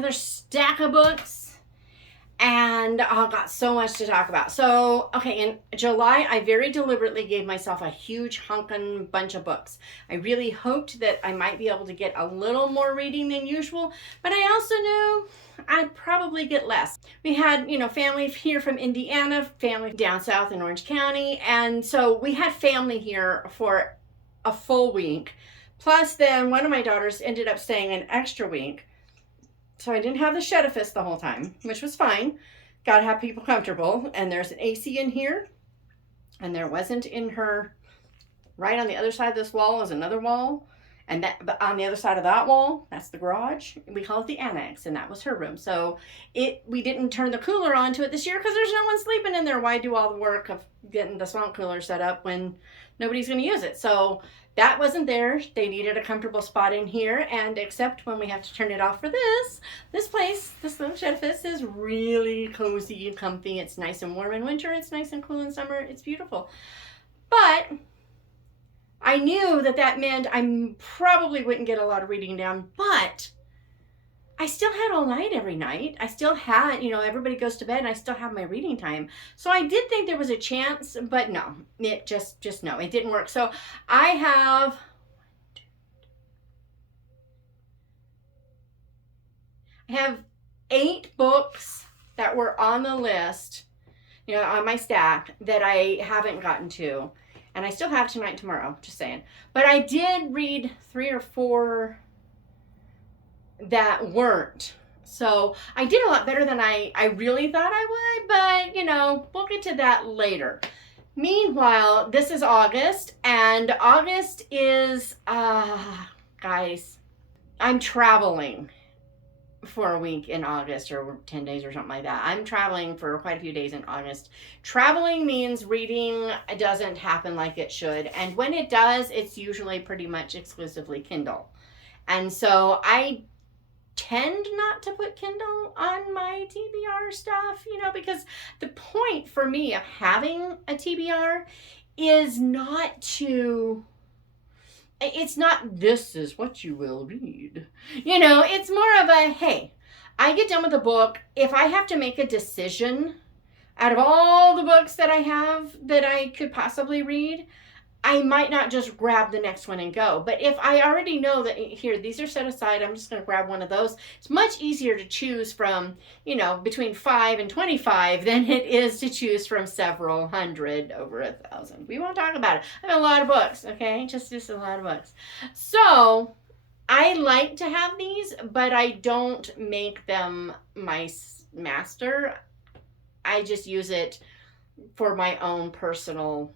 another stack of books, and I've got so much to talk about. So, okay, in July, I very deliberately gave myself a huge honkin' bunch of books. I really hoped that I might be able to get a little more reading than usual, but I also knew I'd probably get less. We had, family here from Indiana, family down south in Orange County, and so we had family here for a full week. Plus, then one of my daughters ended up staying an extra week. So I didn't have the Challice the whole time, which was fine. Gotta have people comfortable. And there's an AC in here. And there wasn't in her. Right on the other side of this wall is another wall. And but on the other side of that wall, that's the garage. We call it the annex, and that was her room. So we didn't turn the cooler on to it this year because there's no one sleeping in there. Why do all the work of getting the swamp cooler set up when nobody's going to use it? So that wasn't there. They needed a comfortable spot in here, and except when we have to turn it off for this place, this little Challice is really cozy and comfy. It's nice and warm in winter. It's nice and cool in summer. It's beautiful. But I knew that meant I probably wouldn't get a lot of reading done, but I still had all night every night. I still had, everybody goes to bed and I still have my reading time. So I did think there was a chance, but no, it just no, it didn't work. So I have 8 books that were on the list, on my stack that I haven't gotten to. And I still have tonight and tomorrow, just saying. But I did read 3 or 4 that weren't. So I did a lot better than I really thought I would, but, we'll get to that later. Meanwhile, this is August, and August is, guys, I'm traveling for a week in August, or 10 days or something like that. I'm traveling for quite a few days in August. Traveling means reading doesn't happen like it should. And when it does, it's usually pretty much exclusively Kindle. And so I tend not to put Kindle on my TBR stuff, because the point for me of having a TBR is it's not, this is what you will read. It's more of a, hey, I get done with a book. If I have to make a decision out of all the books that I have that I could possibly read, I might not just grab the next one and go. But if I already know that, here, these are set aside, I'm just going to grab one of those. It's much easier to choose from, between 5 and 25 than it is to choose from several hundred, over 1,000. We won't talk about it. I have a lot of books, okay? Just a lot of books. So I like to have these, but I don't make them my master. I just use it for my own personal,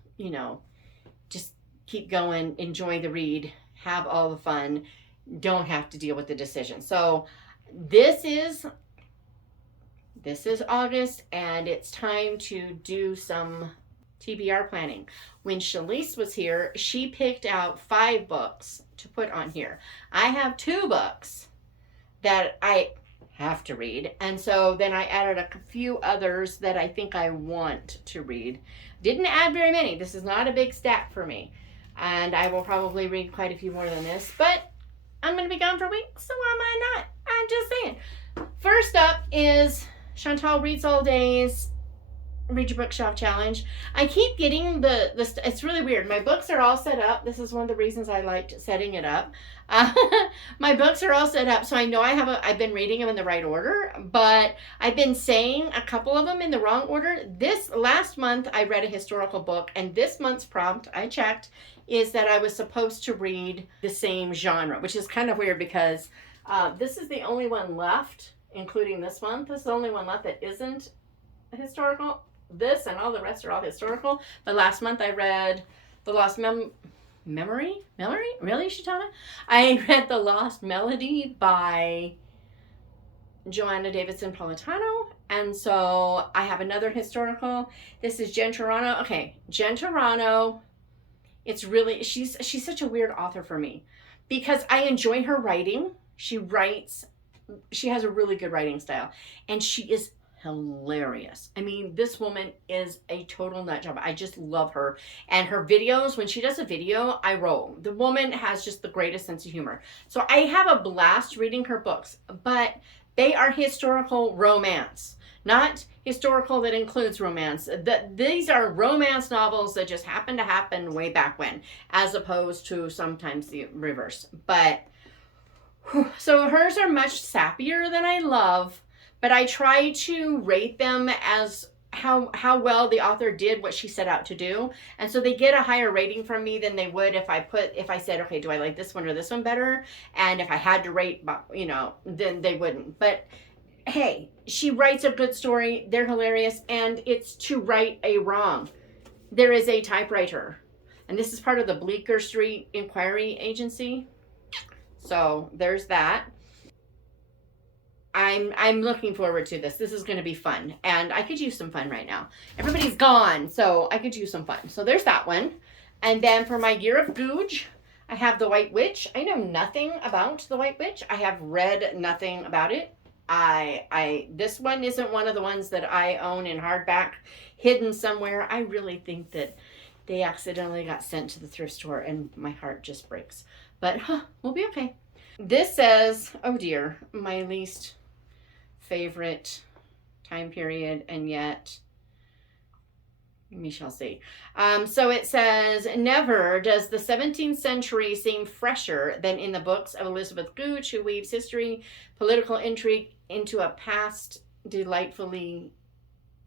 just keep going, enjoy the read, have all the fun, don't have to deal with the decision. So this is August, and it's time to do some TBR planning. When Challice was here, she picked out 5 books to put on here. I have 2 books that I have to read, and so then I added a few others that I think I want to read. Didn't add very many. This is not a big stack for me, and I will probably read quite a few more than this, but I'm going to be gone for a week, so why am I not? I'm just saying. First up is Chantal Reads All Days Read Your Bookshelf Challenge. I keep getting it's really weird. My books are all set up. This is one of the reasons I liked setting it up. My books are all set up, so I know I've been reading them in the right order, but I've been saying a couple of them in the wrong order. This last month, I read a historical book, and this month's prompt, I checked, is that I was supposed to read the same genre, which is kind of weird because this is the only one left, including this month. This is the only one left that isn't historical. This and all the rest are all historical. But last month I read The Lost Memory? Really, Shatana? I read The Lost Melody by Joanna Davidson Politano. And so I have another historical. This is Jen Turano. Okay, Jen Turano. It's really, she's such a weird author for me because I enjoy her writing. She has a really good writing style, and she is hilarious. I mean, this woman is a total nut job. I just love her. And her videos, when she does a video, I roll. The woman has just the greatest sense of humor. So I have a blast reading her books. But They are historical romance, not historical that includes romance. These are romance novels that just happen to happen way back when, as opposed to sometimes the reverse. But so hers are much sappier than I love, but I try to rate them as how well the author did what she set out to do. And so they get a higher rating from me than they would if I said, okay, do I like this one or this one better? And if I had to rate, then they wouldn't. But hey, she writes a good story. They're hilarious. And it's to right a wrong. There is a typewriter. And this is part of the Bleecker Street Inquiry Agency. So there's that. I'm looking forward to this. This is going to be fun. And I could use some fun right now. Everybody's gone, so I could use some fun. So there's that one. And then for my Year of Goudge, I have The White Witch. I know nothing about The White Witch. I have read nothing about it. This one isn't one of the ones that I own in hardback, hidden somewhere. I really think that they accidentally got sent to the thrift store and my heart just breaks. But we'll be okay. This says, oh dear, my least favorite time period, and yet we shall see. So it says, never does the 17th century seem fresher than in the books of Elizabeth Goudge, who weaves history, political intrigue into a past delightfully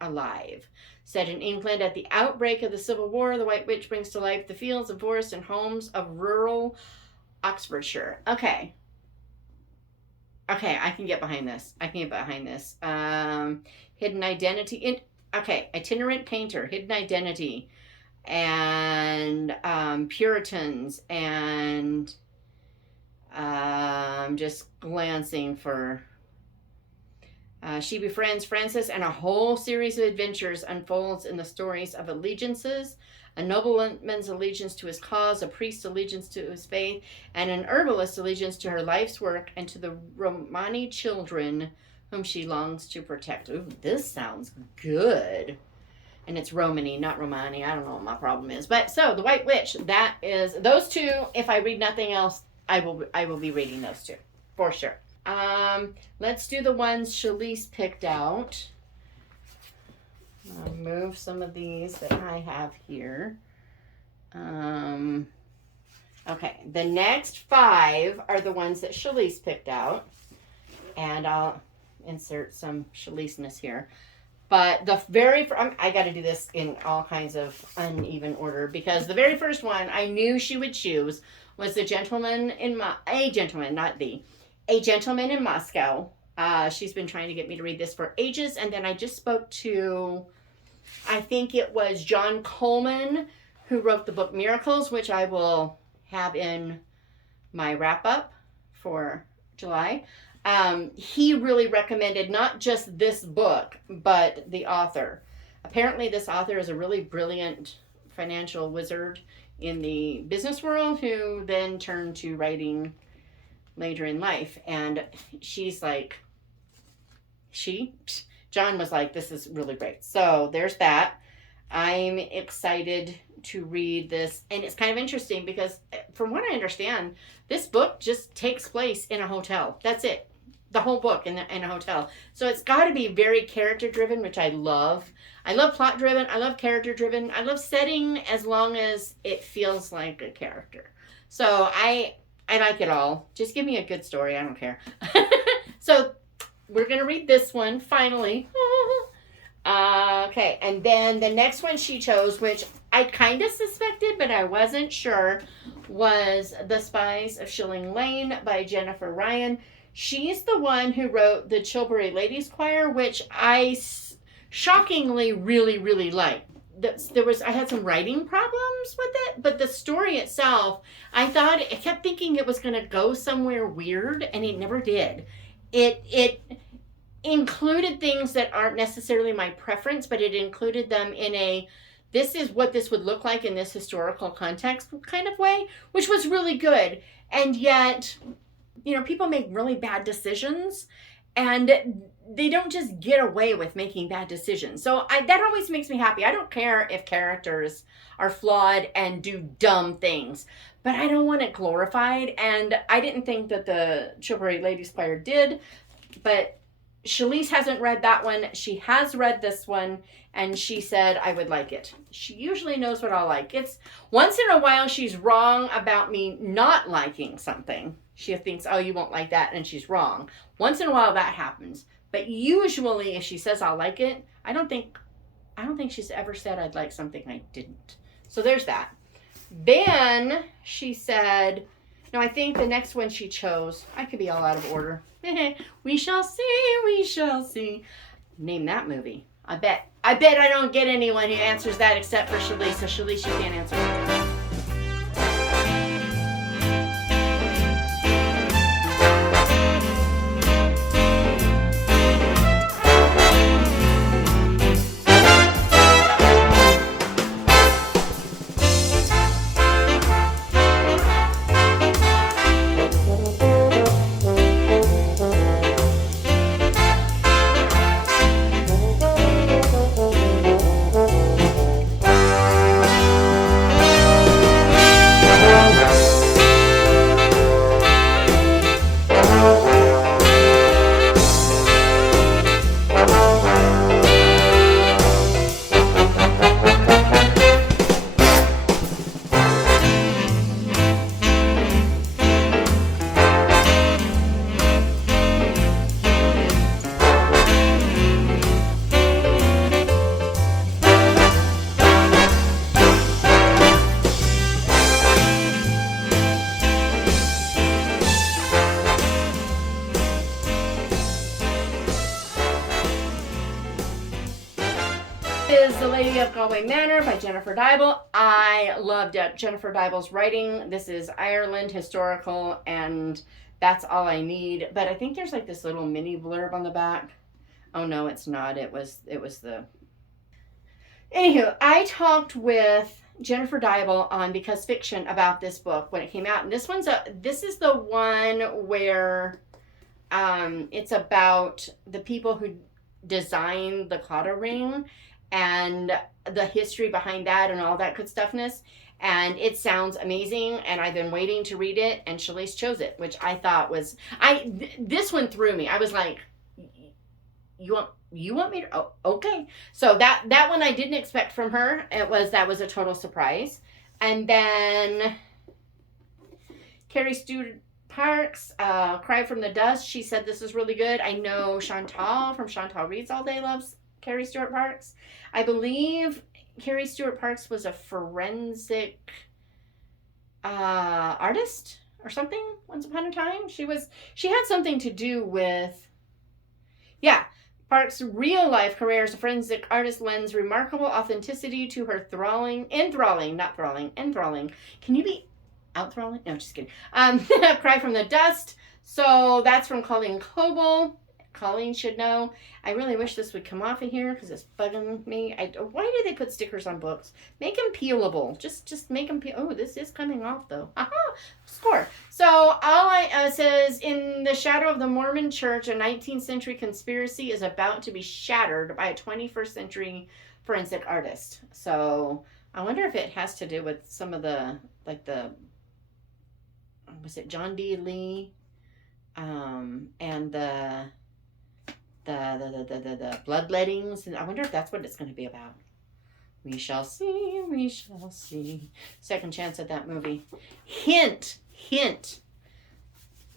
alive. Set in England at the outbreak of the Civil War, The White Witch brings to life the fields and forests and homes of rural Oxfordshire. Okay, I can get behind this. Hidden identity. Itinerant painter, hidden identity, and Puritans, and just glancing for. She befriends Francis, and a whole series of adventures unfolds in the stories of allegiances. A nobleman's allegiance to his cause, a priest's allegiance to his faith, and an herbalist's allegiance to her life's work and to the Romani children whom she longs to protect. Ooh, this sounds good. And it's Romani, not Romani. I don't know what my problem is. But so, The White Witch, that is, those two, if I read nothing else, I will be reading those two, for sure. Let's do the ones Challice picked out. I'll move some of these that I have here. Okay, the next 5 are the ones that Challice picked out. And I'll insert some Challice-ness here. But the very I got to do this in all kinds of uneven order, because the very first one I knew she would choose was A Gentleman in Moscow. She's been trying to get me to read this for ages, and then I just spoke to, I think it was John Coleman, who wrote the book Miracles, which I will have in my wrap-up for July. He really recommended not just this book, but the author. Apparently this author is a really brilliant financial wizard in the business world who then turned to writing later in life. And she's like, John was like, this is really great. So there's that. I'm excited to read this. And it's kind of interesting because from what I understand, this book just takes place in a hotel. That's it. The whole book in a hotel. So it's got to be very character driven, which I love. I love plot driven. I love character driven. I love setting as long as it feels like a character. So I like it all. Just give me a good story. I don't care. So we're going to read this one finally. Okay. And then the next one she chose, which I kind of suspected, but I wasn't sure, was The Spies of Shilling Lane by Jennifer Ryan. She's the one who wrote the Chilbury Ladies Choir, which I shockingly really, really like. I had some writing problems with it, but the story itself, I kept thinking it was going to go somewhere weird, and it never did. It included things that aren't necessarily my preference, but it included them in this is what this would look like in this historical context kind of way, which was really good. And yet, people make really bad decisions, and they don't just get away with making bad decisions. So that always makes me happy. I don't care if characters are flawed and do dumb things, but I don't want it glorified. And I didn't think that the Chilbury Ladies Choir did, but Challice hasn't read that one. She has read this one, and she said I would like it. She usually knows what I'll like. It's once in a while she's wrong about me not liking something. She thinks, oh, you won't like that, and she's wrong. Once in a while that happens. But usually if she says I'll like it, I don't think she's ever said I'd like something I didn't. So there's that. Then she said, no, I think the next one she chose, I could be all out of order. We shall see, we shall see. Name that movie. I bet I don't get anyone who answers that except for Challice. So Challice, you can't answer it. Is The Lady of Galway Manor by Jennifer Dybel. I loved Jennifer Dybel's writing. This is Ireland historical, and that's all I need. But I think there's like this little mini blurb on the back. Oh no, it's not. It was the. Anywho, I talked with Jennifer Dybel on Because Fiction about this book when it came out, and this is the one where it's about the people who designed the Clodagh ring and the history behind that and all that good stuffness. And it sounds amazing, and I've been waiting to read it, and Challice chose it, which I thought was this one threw me. I was like, you want me to, oh, okay. So that one I didn't expect from her. That was a total surprise. And then Carrie Stewart Parks, Cry from the Dust. She said this is really good. I know Chantal from Chantal Reads All Day loves Carrie Stewart Parks. I believe Carrie Stewart Parks was a forensic artist or something once upon a time. She had something to do with, Parks' real life career as a forensic artist lends remarkable authenticity to her enthralling. Can you be out-thralling? No, just kidding. Cry from the Dust. So that's from Colleen Coble. Colleen should know. I really wish this would come off of here because it's bugging me. Why do they put stickers on books? Make them peelable. Just make them peel. Oh, this is coming off though. Aha! Score. So all I says, in the shadow of the Mormon Church, a 19th century conspiracy is about to be shattered by a 21st century forensic artist. So I wonder if it has to do with some of the was it John D. Lee, and the bloodlettings, and I wonder if that's what it's going to be about. We shall see, we shall see. Second chance at that movie. Hint.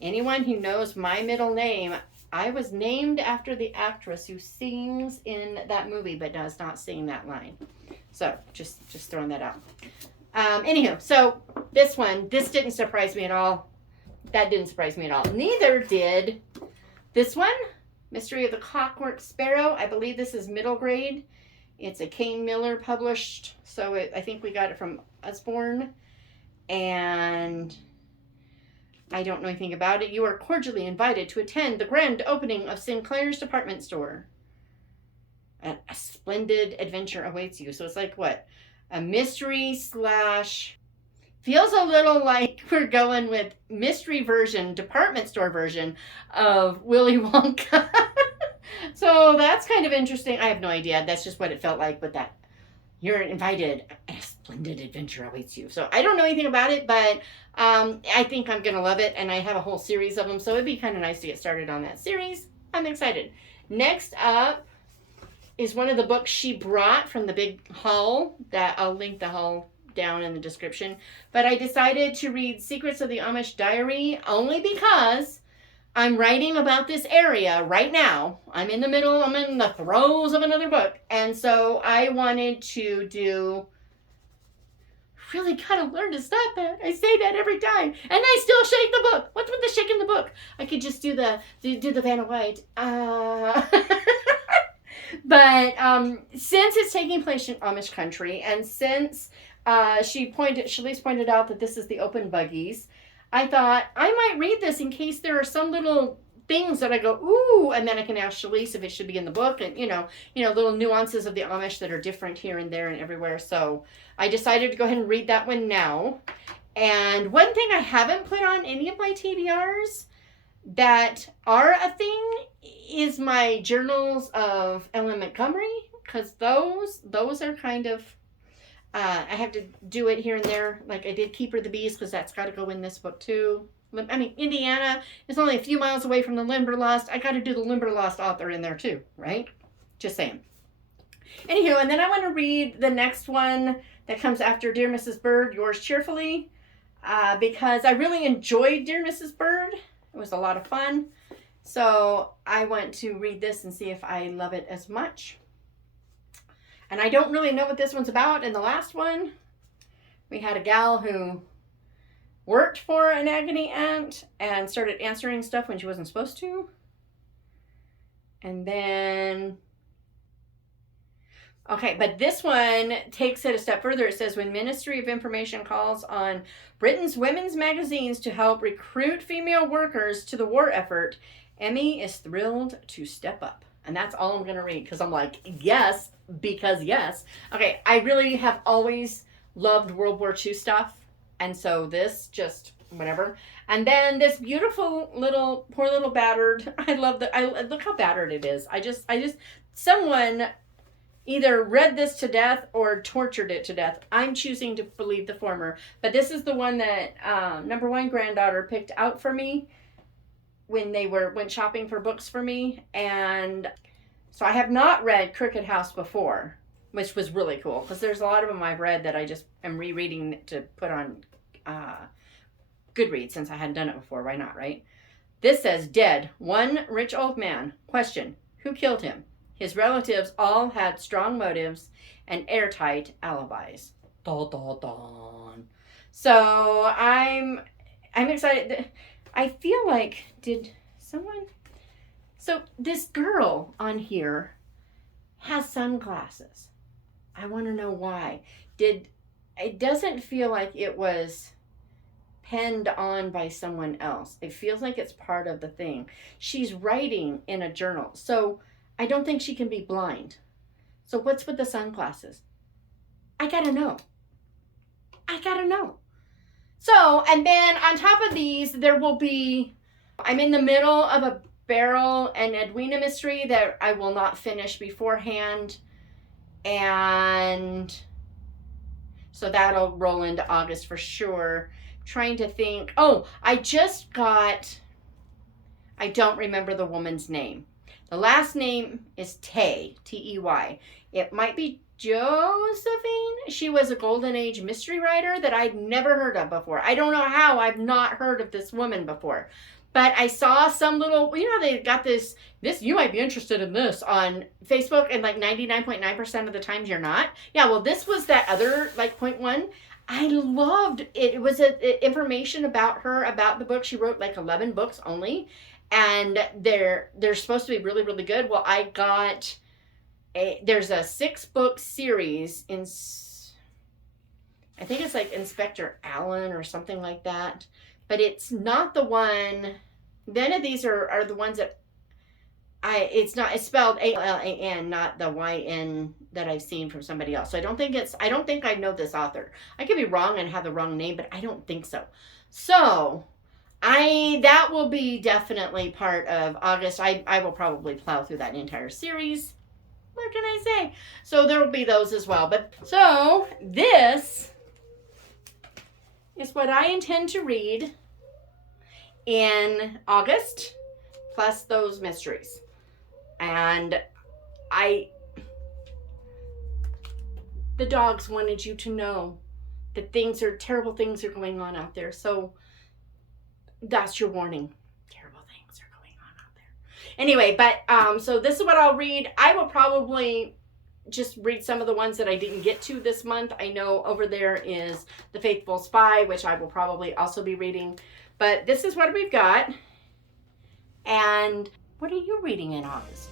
Anyone who knows my middle name, I was named after the actress who sings in that movie but does not sing that line. So just throwing that out. Anywho, so this didn't surprise me at all. That didn't surprise me at all. Neither did this one. Mystery of the Clockwork Sparrow. I believe this is middle grade. It's a Kane Miller published. So I think we got it from Usborne. And I don't know anything about it. You are cordially invited to attend the grand opening of Sinclair's department store. A splendid adventure awaits you. So it's like what? A mystery / feels a little like we're going with mystery version, department store version of Willy Wonka. So that's kind of interesting. I have no idea. That's just what it felt like, but that you're invited. A splendid adventure awaits you. So I don't know anything about it, but I think I'm going to love it. And I have a whole series of them. So it'd be kind of nice to get started on that series. I'm excited. Next up is one of the books she brought from the big haul that I'll link the haul down in the description. But I decided to read Secrets of the Amish Diary only because I'm writing about this area right now. I'm in the throes of another book. And so I wanted to really gotta learn to stop that. I say that every time. And I still shake the book. What's with the shaking the book? I could just do the Vanna White. But since it's taking place in Amish country, and since Challice pointed out that this is the open buggies, I thought I might read this in case there are some little things that I go, ooh, and then I can ask Challice if it should be in the book, and little nuances of the Amish that are different here and there and everywhere. So I decided to go ahead and read that one now. And one thing I haven't put on any of my TBRs that are a thing is my journals of Ellen Montgomery, because those are kind of I have to do it here and there. Like I did Keeper of the Bees, because that's got to go in this book too. I mean, Indiana is only a few miles away from the Limberlost. I got to do the Limberlost author in there too, right? Just saying. Anywho, and then I want to read the next one that comes after Dear Mrs. Bird, Yours Cheerfully, because I really enjoyed Dear Mrs. Bird. It was a lot of fun. So I want to read this and see if I love it as much. And I don't really know what this one's about. In the last one, we had a gal who worked for an agony aunt and started answering stuff when she wasn't supposed to. And then, okay, but this one takes it a step further. It says, when Ministry of Information calls on Britain's women's magazines to help recruit female workers to the war effort, Emmy is thrilled to step up. And that's all I'm going to read, because I'm like, yes, because yes. Okay, I really have always loved World War II stuff. And so this just whatever. And then this beautiful little, poor little battered, look how battered it is. I just, someone either read this to death or tortured it to death. I'm choosing to believe the former. But this is the one that number one granddaughter picked out for me when they went shopping for books for me. And so I have not read Crooked House before, which was really cool, because there's a lot of them I've read that I just am rereading to put on Goodreads, since I hadn't done it before. Why not, right? This says, dead, one rich old man. Question, who killed him? His relatives all had strong motives and airtight alibis. Dun, dun, dun. So I'm excited. I feel like, so this girl on here has sunglasses. I want to know why. It doesn't feel like it was penned on by someone else. It feels like it's part of the thing. She's writing in a journal, so I don't think she can be blind. So what's with the sunglasses? I gotta know. So, and then on top of these, there will be, I'm in the middle of a Beryl and Edwina mystery that I will not finish beforehand. And so that'll roll into August for sure. Trying to think. Oh, I don't remember the woman's name. The last name is Tay, T-E-Y. It might be Josephine. She was a Golden Age mystery writer that I'd never heard of before. I don't know how I've not heard of this woman before. But I saw some little, they got this, you might be interested in this on Facebook, and like 99.9% of the times you're not. Yeah, well, this was that other, like, 0.1. I loved it. It was information about her, about the book. She wrote like 11 books only, and they're supposed to be really, really good. Well, I got there's a 6-book series in, I think it's like Inspector Allen or something like that. But it's not the one, none of these are the ones that it's spelled A-L-A-N, not the Y-N that I've seen from somebody else. So I don't think I know this author. I could be wrong and have the wrong name, but I don't think so. So that will be definitely part of August. I will probably plow through that entire series. What can I say? So there will be those as well. But so this is what I intend to read in August, plus those mysteries. And the dogs wanted you to know that terrible things are going on out there. So that's your warning. Terrible things are going on out there. Anyway, but so this is what I'll read. I will probably just read some of the ones that I didn't get to this month. I know over there is The Faithful Spy, which I will probably also be reading. But this is what we've got. And what are you reading in August?